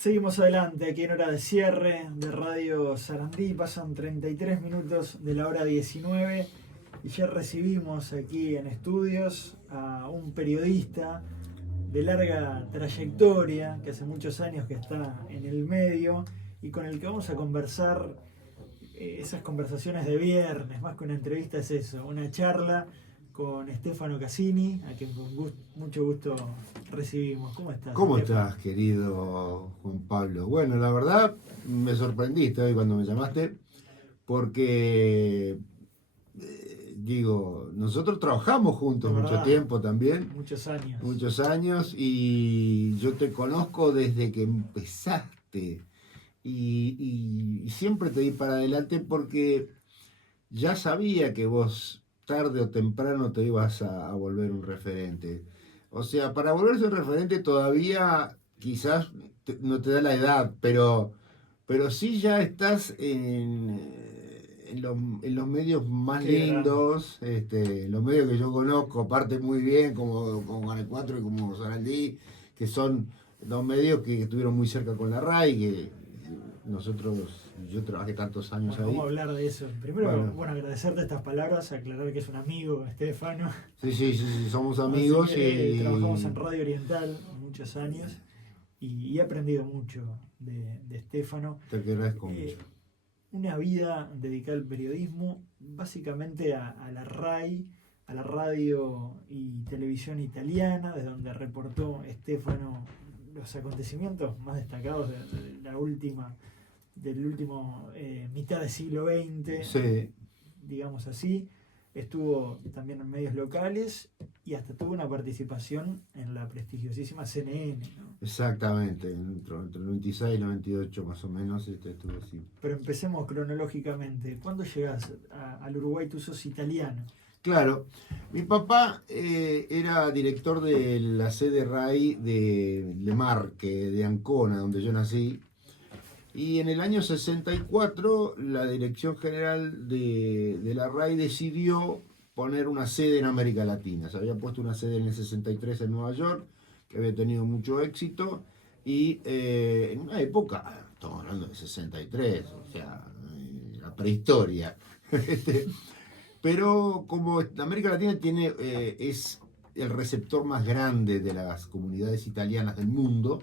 Seguimos adelante aquí en hora de cierre de Radio Sarandí. Pasan 33 minutos de la hora 19 y ya recibimos aquí en estudios a un periodista de larga trayectoria que hace muchos años que está en el medio y con el que vamos a conversar esas conversaciones de viernes. Más que una entrevista es eso, una charla con Stefano Cassini, a quien con mucho gusto recibimos. ¿Cómo estás, ¿Cómo Stefano? estás, querido Juan Pablo? Bueno, la verdad me sorprendiste hoy cuando me llamaste, porque, nosotros trabajamos De juntos mucho verdad, tiempo también, muchos años. muchos años, y yo te conozco desde que empezaste, y siempre te di para adelante porque ya sabía que vos tarde o temprano te ibas a volver un referente. O sea, para volverse un referente todavía quizás no te da la edad, pero sí ya estás en los medios más Qué grande. lindos, los medios que yo conozco, aparte muy bien, como Canal 4 y como Sarandí, que son dos medios que estuvieron muy cerca con la RAI, que yo trabajé tantos años Bueno, vamos a ahí. hablar de eso. Primero, Bueno, bueno, agradecerte estas palabras, aclarar que es un amigo, Estefano. sí, sí, sí, sí, somos Así amigos que trabajamos en y Radio Oriental muchos años y he aprendido mucho de Estefano. te agradezco mucho. Eh, una vida dedicada al periodismo, básicamente a la RAI, a la radio y televisión italiana, desde donde reportó Estefano los acontecimientos más destacados de la última, del último mitad del siglo XX, Sí, digamos así. Estuvo también en medios locales y hasta tuvo una participación en la prestigiosísima CNN, ¿no? exactamente, entre el 96 y el 98 más o menos, estuve así. Pero empecemos cronológicamente. ¿Cuándo llegas al Uruguay? Tú sos italiano. Claro, mi papá era director de la sede RAI de Le Marche, de Ancona, donde yo nací. Y en el año 64 la Dirección General de la RAI decidió poner una sede en América Latina. Se había puesto una sede en el 63 en Nueva York, que había tenido mucho éxito, y en una época, estamos hablando de 63, o sea, la prehistoria. Este, pero como América Latina es el receptor más grande de las comunidades italianas del mundo,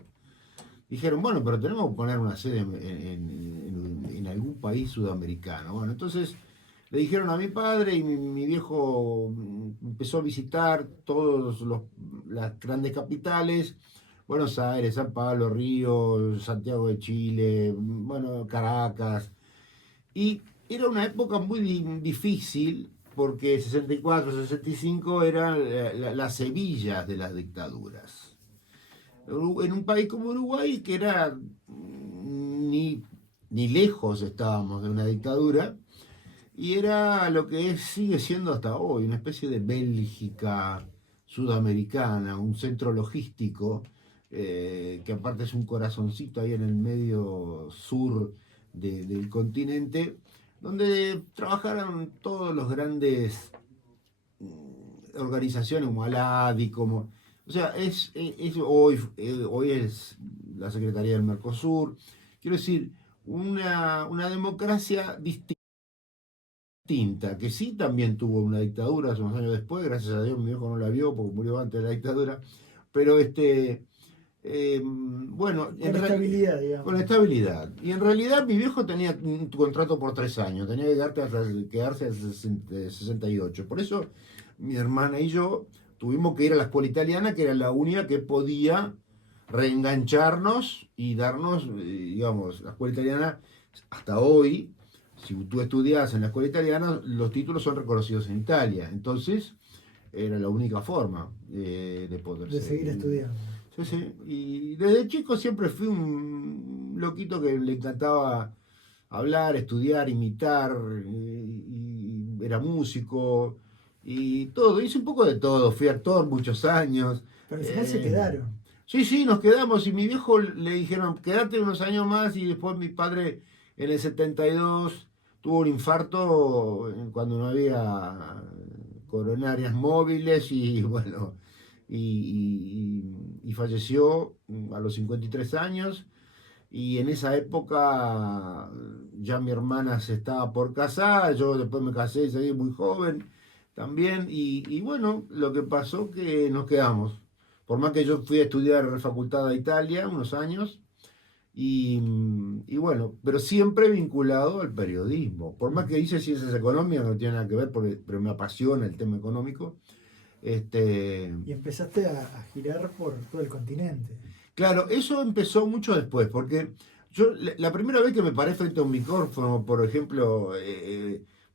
dijeron, bueno, pero tenemos que poner una sede en algún país sudamericano. Bueno, entonces le dijeron a mi padre y mi viejo empezó a visitar todas las grandes capitales, Buenos Aires, San Pablo, Río, Santiago de Chile, bueno, Caracas. Y era una época muy difícil porque 64, 65 eran las semillas de las dictaduras en un país como Uruguay, que era ni lejos estábamos de una dictadura, y era lo que sigue siendo hasta hoy, una especie de Bélgica sudamericana, un centro logístico, que aparte es un corazoncito ahí en el medio sur del continente, donde trabajaron todos los grandes organizaciones como ALADI, como... O sea, hoy es la Secretaría del Mercosur. Quiero decir, una democracia distinta, que sí también tuvo una dictadura hace unos años después, gracias a Dios mi viejo no la vio porque murió antes de la dictadura, pero bueno, Con estabilidad, con digamos. estabilidad. Y en realidad mi viejo tenía un contrato por 3 años, tenía que quedarse hasta 68. Por eso mi hermana y yo tuvimos que ir a la escuela italiana, que era la única que podía reengancharnos y darnos, digamos, la escuela italiana hasta hoy, si tú estudias en la escuela italiana, los títulos son reconocidos en Italia. Entonces, era la única forma de poder De seguir seguir. estudiando. Sí, sí. Y desde chico siempre fui un loquito que le encantaba hablar, estudiar, imitar, y era músico y todo. Hice un poco de todo. Fui actor muchos años. Pero al final se eh, quedaron. sí, sí, nos quedamos y mi viejo le dijeron, quédate unos años más y después mi padre en el 72 tuvo un infarto cuando no había coronarias móviles y bueno, y falleció a los 53 años. y en esa época ya mi hermana se estaba por casar, yo después me casé y seguí muy joven también, y bueno, lo que pasó que nos quedamos. Por más que yo fui a estudiar facultad a Italia unos años, y bueno, pero siempre vinculado al periodismo. Por más que hice ciencias económicas, no tiene nada que ver, pero me apasiona el tema económico. Y empezaste a girar por todo el continente. Claro, eso empezó mucho después, porque yo la primera vez que me paré frente a un micrófono, por ejemplo,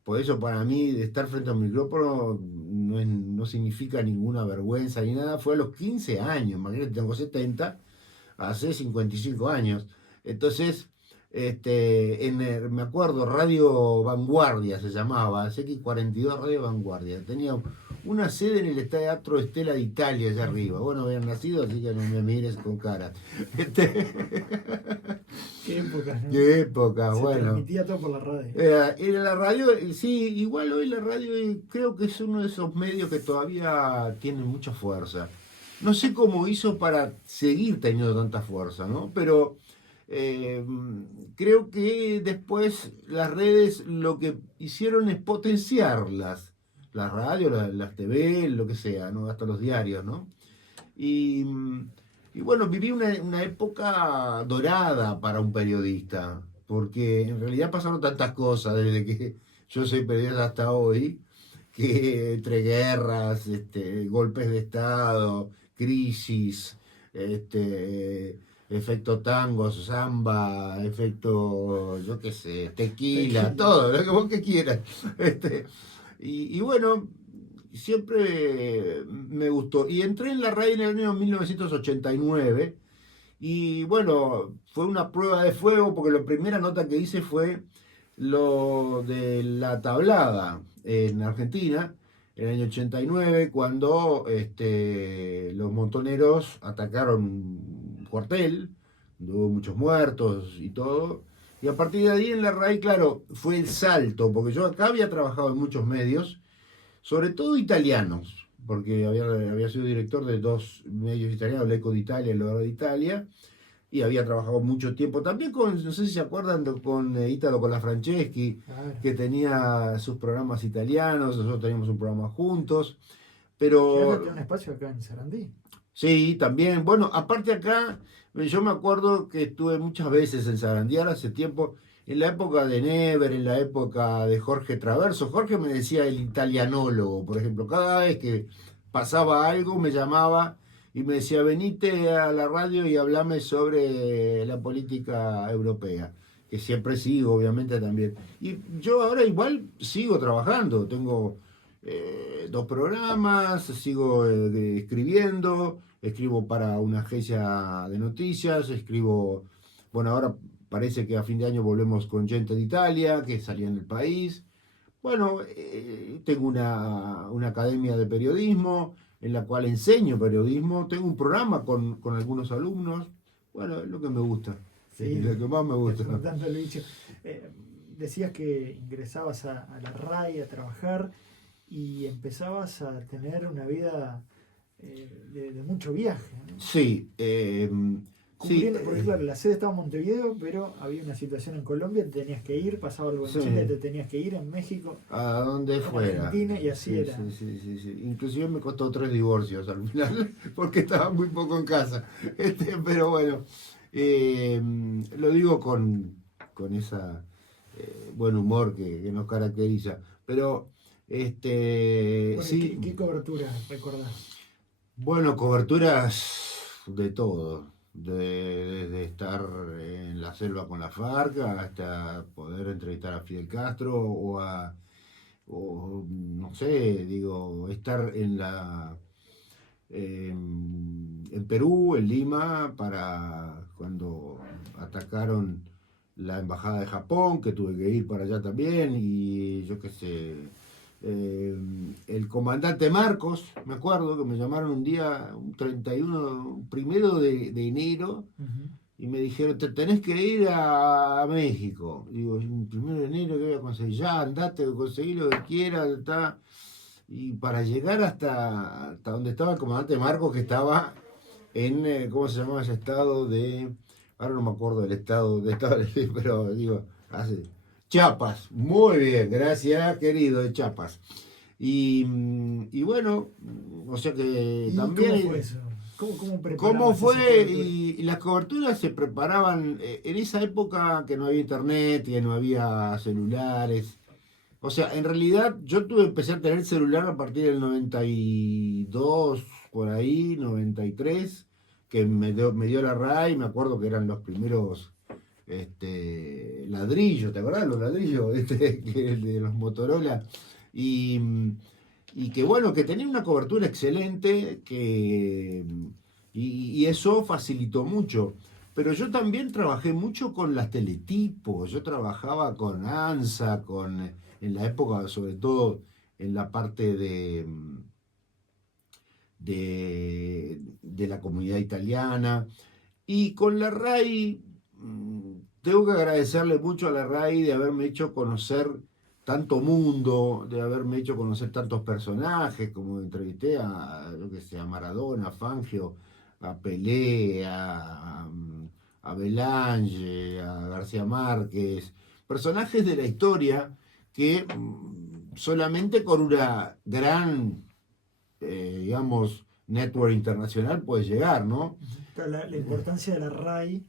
por eso para mí estar frente a un micrófono no significa ninguna vergüenza ni nada, fue a los 15 años, imagínate, tengo 70, hace 55 años. Entonces, me acuerdo, Radio Vanguardia se llamaba, CX42 Radio Vanguardia, tenía una sede en el Teatro Estela de Italia, allá arriba. Bueno, habían nacido, así que no me mires con cara. Qué época, ¿no? Qué época, Se bueno. transmitía todo por la radio. Era la radio, sí, igual hoy la radio creo que es uno de esos medios que todavía tiene mucha fuerza. No sé cómo hizo para seguir teniendo tanta fuerza, ¿no? Pero creo que después las redes lo que hicieron es potenciarlas. Las radios, las TV, lo que sea, ¿no? Hasta los diarios, ¿no? Y, y bueno, viví una época dorada para un periodista, porque en realidad pasaron tantas cosas desde que yo soy periodista hasta hoy, que entre guerras, golpes de Estado, crisis, efecto tango, samba, efecto, yo qué sé, tequila, todo, lo que vos que quieras. Y bueno, siempre me gustó. Y entré en la radio en el año 1989 y bueno, fue una prueba de fuego porque la primera nota que hice fue lo de la tablada en Argentina, en el año 89, cuando los montoneros atacaron un cuartel, donde hubo muchos muertos y todo. Y a partir de ahí en la RAI, claro, fue el salto, porque yo acá había trabajado en muchos medios, sobre todo italianos, porque había sido director de dos medios italianos, el Eco d'Italia y el Loro d'Italia, y había trabajado mucho tiempo también con, no sé si se acuerdan, con Italo Colafranceschi, Claro. que tenía sus programas italianos, nosotros teníamos un programa juntos, Llegaste a pero tener un espacio acá en Sarandí. sí, también, bueno, aparte acá, yo me acuerdo que estuve muchas veces en Sarandiara hace tiempo, en la época de Never, en la época de Jorge Traverso. Jorge me decía el italianólogo, por ejemplo, cada vez que pasaba algo me llamaba y me decía, venite a la radio y hablame sobre la política europea, que siempre sigo, obviamente también. Y yo ahora igual sigo trabajando, tengo dos programas, sigo escribiendo, escribo para una agencia de noticias, escribo, bueno, ahora parece que a fin de año volvemos con Gente de Italia, que salía en el país. Bueno, tengo una academia de periodismo en la cual enseño periodismo, tengo un programa con algunos alumnos. Bueno, es lo que me gusta, Sí, es lo que más me gusta. tanto lo dicho. Decías que ingresabas a la RAI a trabajar y empezabas a tener una vida de mucho viaje, ¿no? Sí, sí, Porque claro, la sede estaba en Montevideo, pero había una situación en Colombia, te tenías que ir, pasaba algo en sí. Chile, te tenías que ir, en México, A donde en fuera. Argentina, y así Sí, era. sí. Inclusive me costó 3 divorcios al final, porque estaba muy poco en casa. Pero bueno, lo digo con esa buen humor que nos caracteriza. Pero Bueno, sí, ¿qué cobertura recordás? bueno, coberturas de todo. Desde estar en la selva con la FARC hasta poder entrevistar a Fidel Castro o no sé, digo, estar en Perú, en Lima, para cuando atacaron la embajada de Japón, que tuve que ir para allá también, y yo qué sé, el comandante Marcos, me acuerdo que me llamaron un día, un 31, un primero de enero, Ujú. y me dijeron, te tenés que ir a México. Digo, el 1 de enero que voy a conseguir, ya andate, conseguí lo que quieras, está. Y para llegar hasta donde estaba el comandante Marcos, que estaba en, ¿cómo se llamaba ese estado de ahora no me acuerdo del estado, pero digo, hace Chiapas, muy bien, gracias querido de Chiapas. Y bueno, o sea que ¿Y cómo fue también, eso? ¿Cómo ¿cómo preparabas esa fue? cobertura? Y las coberturas se preparaban en esa época que no había internet, que no había celulares. O sea, en realidad yo empecé a tener celular a partir del 92 por ahí, 93 que me dio la RAI, me acuerdo que eran los primeros ladrillos, ¿te acordás? Los ladrillos de los Motorola. Y, y que bueno, que tenía una cobertura excelente, y eso facilitó mucho. Pero yo también trabajé mucho con las teletipos, yo trabajaba con ANSA, en la época, sobre todo en la parte de la comunidad italiana. Y con la RAI, tengo que agradecerle mucho a la RAI de haberme hecho conocer tanto mundo, de haberme hecho conocer tantos personajes, como entrevisté lo que sea, a Maradona, a Fangio, a Pelé, a Belange, a García Márquez, personajes de la historia que solamente con una gran, digamos, network internacional puedes llegar, ¿no? Claro, la importancia de la RAI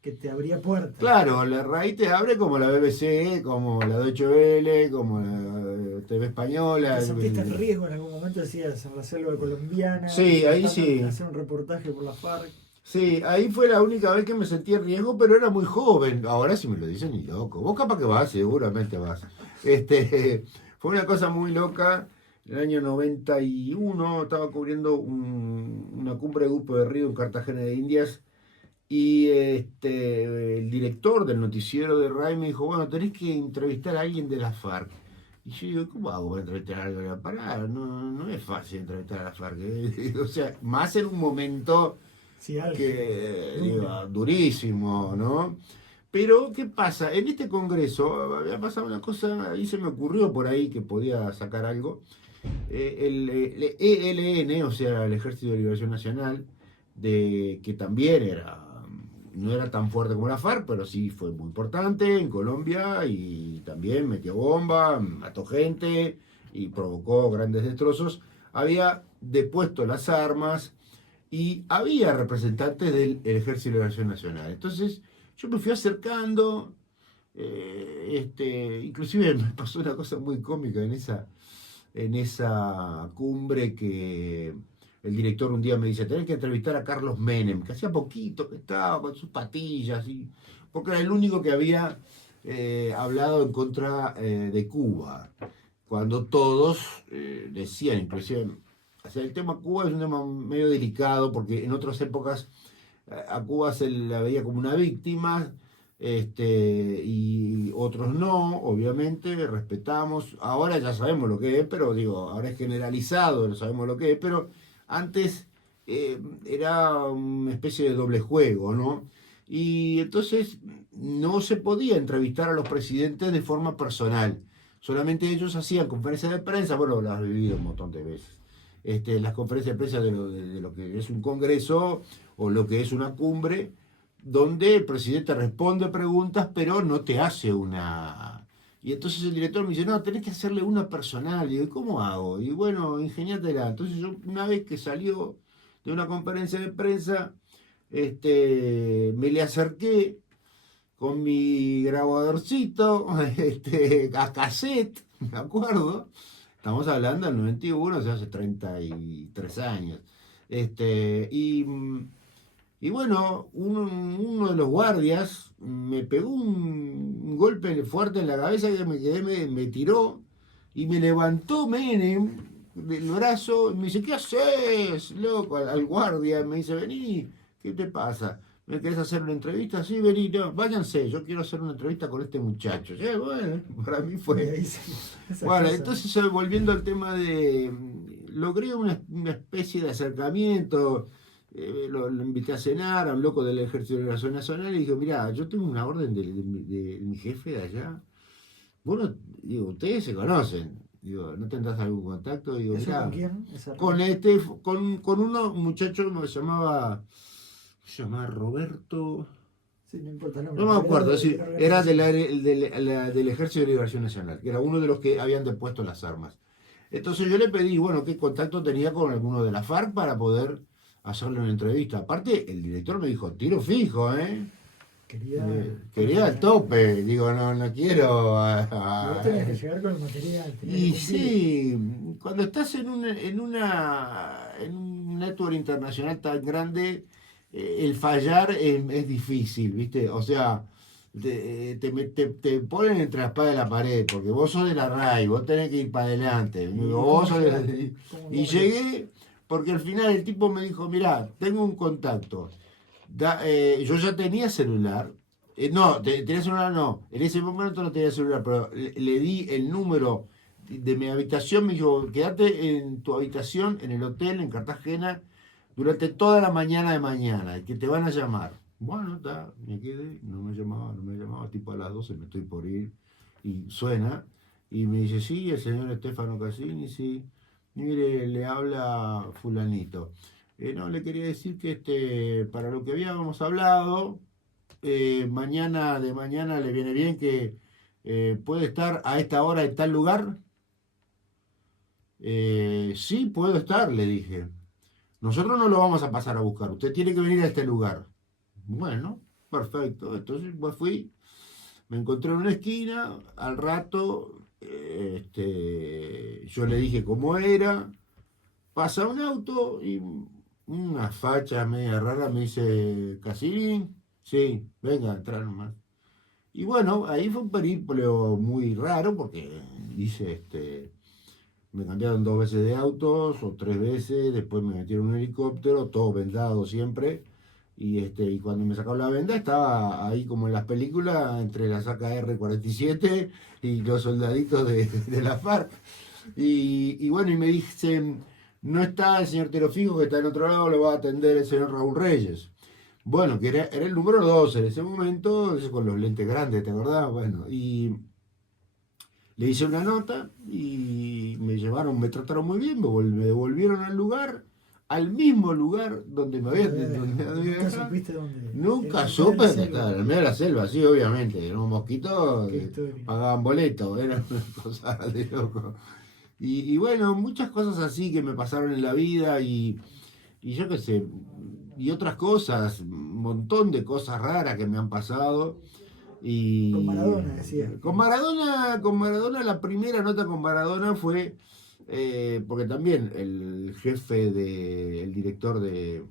que te abría puertas. Claro, la RAI te abre como la BBC, como la Deutsche Welle, como la TV ¿Te Española. Yo qué sentiste en sé. riesgo en algún momento? Decías, en la selva colombiana, Sí, ahí intentando sí. hacer un reportaje por la FARC. Sí, ahí fue la única vez que me sentí en riesgo, pero era muy joven. Ahora si me lo dicen, ni loco. Vos capaz que vas, seguramente vas. Fue una cosa muy loca. En el año 91 estaba cubriendo una cumbre de Grupo de Río en Cartagena de Indias. Y el director del noticiero de RAI me dijo, bueno, tenés que entrevistar a alguien de la FARC. Y yo digo, ¿cómo hago para entrevistar a alguien de la FARC? No es fácil entrevistar a la FARC. O sea, más en un momento Sí, álgido, que, duro. digo, durísimo, ¿no? Pero, ¿qué pasa? En este congreso había pasado una cosa, ahí se me ocurrió por ahí que podía sacar algo. El ELN, o sea, el Ejército de Liberación Nacional, que también no era tan fuerte como la FARC, pero sí fue muy importante en Colombia y también metió bomba, mató gente y provocó grandes destrozos. Había depuesto las armas y había representantes del Ejército de Liberación Nacional. Entonces yo me fui acercando, inclusive me pasó una cosa muy cómica en esa cumbre, que el director un día me dice, tenés que entrevistar a Carlos Menem, que hacía poquito que estaba con sus patillas, porque era el único que había hablado en contra de Cuba, cuando todos decían, inclusive, o sea, el tema Cuba es un tema medio delicado, porque en otras épocas a Cuba se la veía como una víctima, y otros no, obviamente, respetamos. Ahora ya sabemos lo que es, pero digo, ahora es generalizado, no sabemos lo que es, pero antes era una especie de doble juego, ¿no? Y entonces no se podía entrevistar a los presidentes de forma personal. Solamente ellos hacían conferencias de prensa, bueno, las he vivido un montón de veces. Las conferencias de prensa de lo que es un congreso o lo que es una cumbre, donde el presidente responde preguntas, pero no te hace una... Y entonces el director me dice, no, tenés que hacerle una personal. Y digo, ¿cómo hago? Y bueno, ingeniátela. Entonces yo, una vez que salió de una conferencia de prensa, me le acerqué con mi grabadorcito, a cassette, me acuerdo. Estamos hablando del 91, o sea, hace 33 años. Y bueno, uno de los guardias me pegó un golpe fuerte en la cabeza que me quedé, me tiró y me levantó Menem del brazo y me dice, ¿qué haces, loco? Al guardia, me dice, vení, ¿qué te pasa? ¿Me querés hacer una entrevista? Sí, vení, no, váyanse, yo quiero hacer una entrevista con este muchacho. Sí, bueno, para mí Y fue. ahí sí, esa Bueno, cosa. entonces volviendo al tema logré una especie de acercamiento, lo invité a cenar a un loco del Ejército de Liberación Nacional y dije, mirá, yo tengo una orden de mi jefe de allá. Bueno, digo, ustedes se conocen, digo, ¿no tendrás algún contacto? Digo, ¿Eso con mirá, quién? Esa con reunión. un muchacho que se llamaba Roberto, Sí, no importa el nombre. No me acuerdo, Era es decir, de era organización. del Ejército de Liberación Nacional, que era uno de los que habían depuesto las armas. Entonces yo le pedí, bueno, qué contacto tenía con alguno de la FARC para poder hacerle una entrevista. Aparte, el director me dijo, tiro fijo, ¿eh? Quería el tope, digo, no quiero. Y vos tenés que llegar con el material, tenés que Y cumplir. sí, cuando estás en un network internacional tan grande, el fallar es difícil, ¿viste? O sea, te ponen entre la espada y la pared, porque vos sos de la RAI, vos tenés que ir para adelante. ¿Y Vos cómo sos llegaste? y ¿Cómo llegaste? llegué, porque al final el tipo me dijo, mirá, tengo un contacto. Yo ya tenía celular. No, tenía celular no. En ese momento no tenía celular, pero le di el número de mi habitación. Me dijo, quédate en tu habitación, en el hotel, en Cartagena, durante toda la mañana de mañana, que te van a llamar. Bueno, está, me quedé, no me llamaba, tipo a las 12 me estoy por ir. Y suena, y me dice, sí, el señor Estefano Cassini, sí. Mire, le habla fulanito. No, le quería decir que para lo que habíamos hablado, mañana de mañana le viene bien que puede estar a esta hora en tal lugar. Sí, puedo estar, le dije. Nosotros no lo vamos a pasar a buscar, usted tiene que venir a este lugar. Bueno, perfecto. Entonces pues fui, me encontré en una esquina, al rato yo le dije cómo era, pasa un auto y una facha media rara me dice, ¿Cassini? Sí, venga, entrar nomás. Y bueno, ahí fue un periplo muy raro porque hice me cambiaron 2 veces de autos o 3 veces, después me metieron en un helicóptero, todo vendado siempre. Y cuando me sacaron la venda estaba ahí como en las películas, entre la AKR-47 y los soldaditos de la FARC. Y bueno, y me dicen, no está el señor Terofijo, que está en otro lado, lo va a atender el señor Raúl Reyes. Bueno, que era el número 2 en ese momento, ese con los lentes grandes, ¿te acordás? Bueno, y le hice una nota y me llevaron, me trataron muy bien, me devolvieron al mismo lugar donde me había, donde me Y había nunca dejado. supiste dónde. En Nunca mitad de la supe que selva. estaba en el medio de la selva, sí, obviamente. Los mosquitos Qué historia. pagaban boleto, era una cosa de loco. Y bueno, muchas cosas así que me pasaron en la vida y yo qué sé, y otras cosas, un montón de cosas raras que me han pasado. Con Y Maradona, decía. con Maradona, la primera nota con Maradona fue, porque también el jefe el director del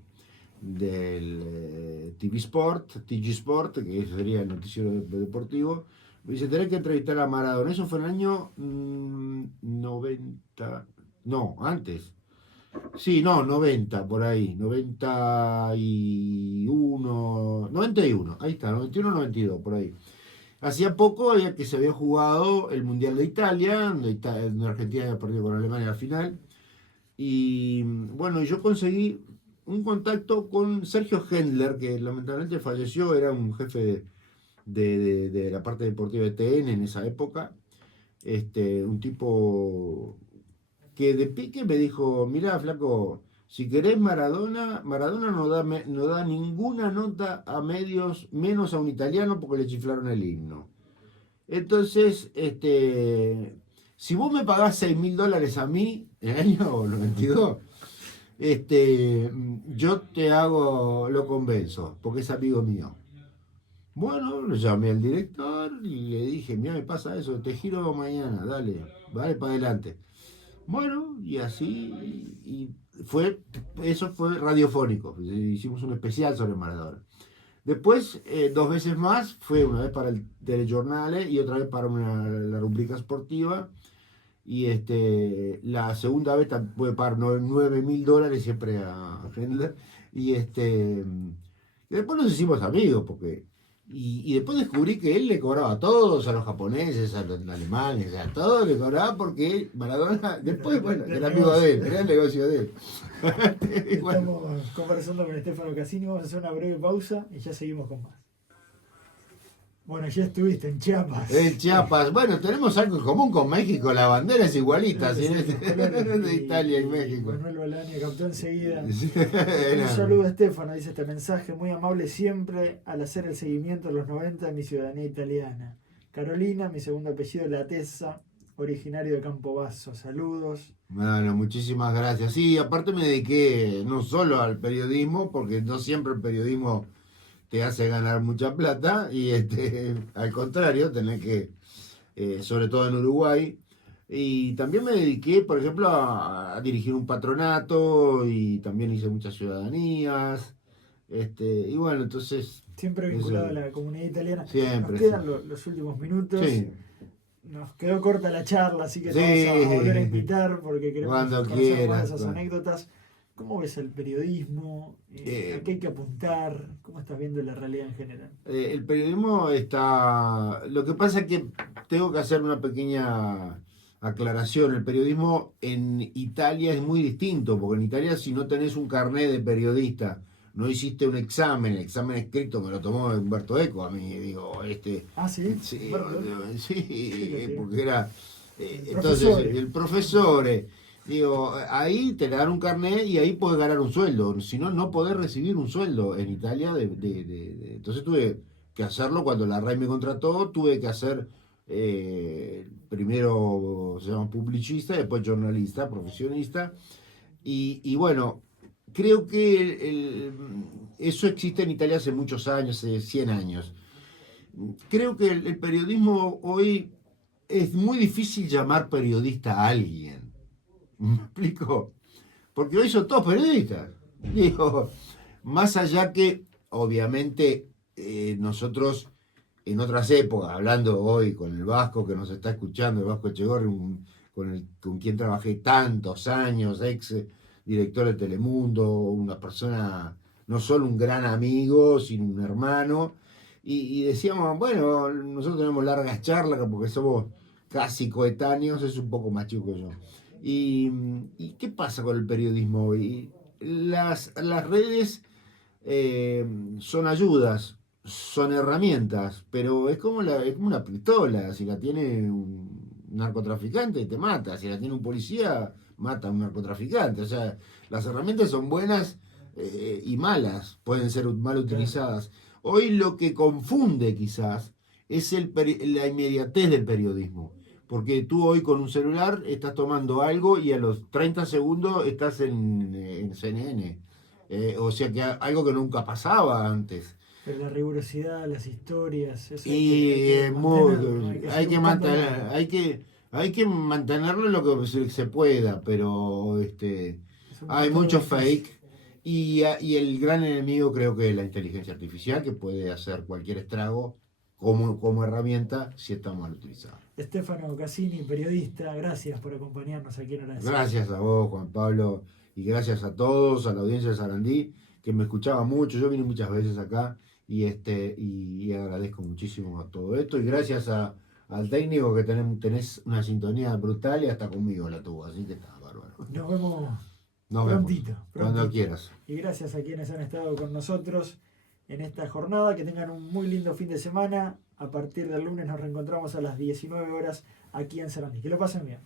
TV Sport, TG Sport, que sería el noticiero deportivo, me dice, tenés que entrevistar a Maradona. Eso fue en el año 90, no, antes. Sí, no, 90, por ahí, 91, ahí está, 91, 92, por ahí. Hacía poco había que se había jugado el Mundial de Italia, donde Argentina había perdido con Alemania al final. Y bueno, yo conseguí un contacto con Sergio Hendler, que lamentablemente falleció, era un jefe de la parte deportiva de TN en esa época. Un tipo que de pique me dijo, mirá, flaco, si querés Maradona no da ninguna nota a medios, menos a un italiano porque le chiflaron el himno. Entonces, si vos me pagás $6.000 a mí, en el año 92, yo lo convenzo, porque es amigo mío. Bueno, lo llamé al director y le dije, mira, me pasa eso, te giro mañana, dale, vale, para adelante. Bueno, y así, eso fue radiofónico, hicimos un especial sobre Maradona. Después, 2 veces más, fue una vez para el Telegiornale y otra vez para la rubrica esportiva. Y la segunda vez pude pagar $9.000 siempre a Hendler. Y después nos hicimos amigos, y después descubrí que él le cobraba a todos, a los japoneses, a los alemanes, a todos le cobraba porque Maradona, después, bueno, era amigo de él, era el negocio de él. Y bueno, Estamos conversando con Estefano Cassini. Vamos a hacer una breve pausa y ya seguimos con más. Bueno, ya estuviste en Chiapas. En Chiapas. Bueno, tenemos algo en común con México. La bandera es igualita. ¿Sí? Sí, los colores. De Italia y México. Manuel Balaña captó enseguida. Sí, Un saludo a Estefano, dice este mensaje, muy amable siempre al hacer el seguimiento de los 90 de mi ciudadanía italiana. Carolina, mi segundo apellido, Latesa, originario de Campobasso. Saludos. Bueno, muchísimas gracias. Sí, aparte me dediqué no solo al periodismo, porque no siempre el periodismo te hace ganar mucha plata, y al contrario, tenés que, sobre todo en Uruguay, y también me dediqué, por ejemplo, a dirigir un patronato, y también hice muchas ciudadanías, y bueno, entonces, Siempre vinculado a la comunidad italiana. siempre, Nos quedan los últimos minutos. sí. Nos quedó corta la charla, así que Sí. te vamos a volver a invitar porque queremos Cuando conocer quieras, más de esas cuando- anécdotas. ¿Cómo ves el periodismo? ¿A qué hay que apuntar? ¿Cómo estás viendo la realidad en general? El periodismo está... Lo que pasa es que tengo que hacer una pequeña aclaración. El periodismo en Italia es muy distinto, porque en Italia, si no tenés un carnet de periodista, no hiciste un examen, el examen escrito me lo tomó Humberto Eco a mí, digo, Ah, sí. sí, Bueno, sí, porque era... entonces, profesor. el profesor... digo, ahí te dan un carnet y ahí podés ganar un sueldo. Si no, no podés recibir un sueldo en Italia. Entonces tuve que hacerlo cuando la RAI me contrató. Tuve que hacer primero, se llama publicista, después jornalista, profesionista. Y bueno, creo que eso existe en Italia hace muchos años, hace 100 años. Creo que el periodismo hoy es muy difícil llamar periodista a alguien. ¿Me explico? Porque hoy son todos periodistas. Digo, más allá que, obviamente, nosotros en otras épocas, hablando hoy con el Vasco que nos está escuchando, el Vasco Echegorri, con quien trabajé tantos años, ex director de Telemundo, una persona, no solo un gran amigo, sino un hermano, y decíamos, bueno, nosotros tenemos largas charlas porque somos casi coetáneos, es un poco más chico que yo. ¿Y qué pasa con el periodismo hoy? Las redes son ayudas, son herramientas, pero es como una pistola. Si la tiene un narcotraficante, te mata. Si la tiene un policía, mata a un narcotraficante. O sea, las herramientas son buenas y malas, pueden ser mal utilizadas. Hoy lo que confunde quizás es la inmediatez del periodismo. Porque tú hoy con un celular estás tomando algo y a los 30 segundos estás en CNN. O sea que algo que nunca pasaba antes. Pero la rigurosidad, las historias, eso Y mantenerlo, ¿no? hay que mantener, hay que mantenerlo lo que se pueda, pero es un hay método mucho difícil. fake. Y el gran enemigo creo que es la inteligencia artificial, que puede hacer cualquier estrago como herramienta si está mal utilizada. Estefano Cassini, periodista, gracias por acompañarnos aquí en Hora de Cine. Gracias a vos, Juan Pablo, y gracias a todos, a la audiencia de Sarandí, que me escuchaba mucho. Yo vine muchas veces acá y agradezco muchísimo a todo esto. Y gracias al técnico que tenés una sintonía brutal y hasta conmigo la tuvo, así que está bárbaro. Nos vemos Nos prontito, vemos cuando quieras. Y gracias a quienes han estado con nosotros en esta jornada. Que tengan un muy lindo fin de semana. A partir del lunes nos reencontramos a las 19 horas aquí en Sarandí. Que lo pasen bien.